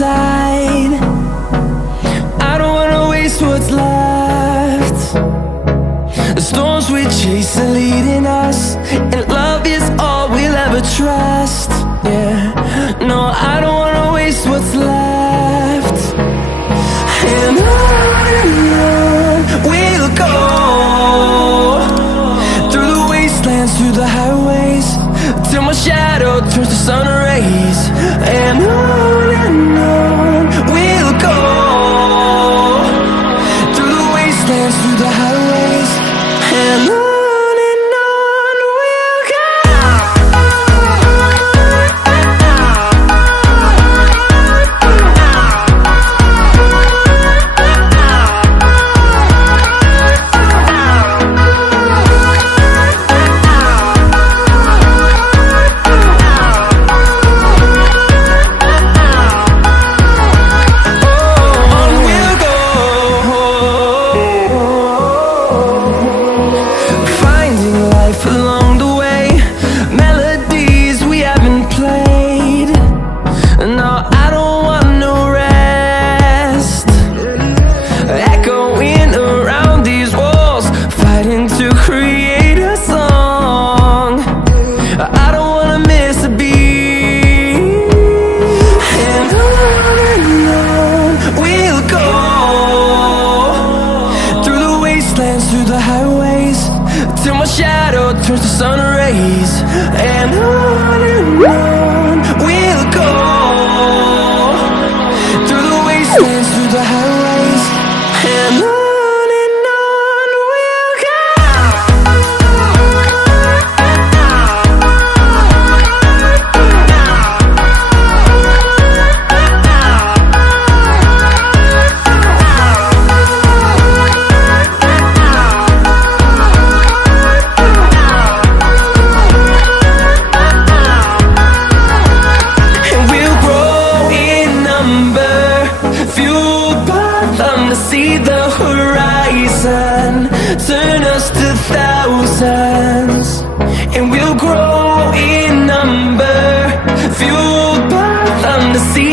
side. I don't wanna waste what's left. The storms we chase are leading us, and love is all we'll ever trust. Yeah, no, I don't wanna waste what's left. And on we'll go, through the wastelands, through the highways, till my shadow turns to sun rays. And on we'll go, through the wastelands, through the highways, and on we'll go. Along the way, melodies we haven't played. No, I don't want no rest. Echoing around these walls, fighting to create a song. I don't wanna miss a beat. And on we'll go, through the wastelands, through the highways, till my shadow turns to sun rays. And on we'll go, through the wastelands, through the highways, and on we'll go. To see the horizon turn us to thousands, and we'll grow in number, fueled by them to see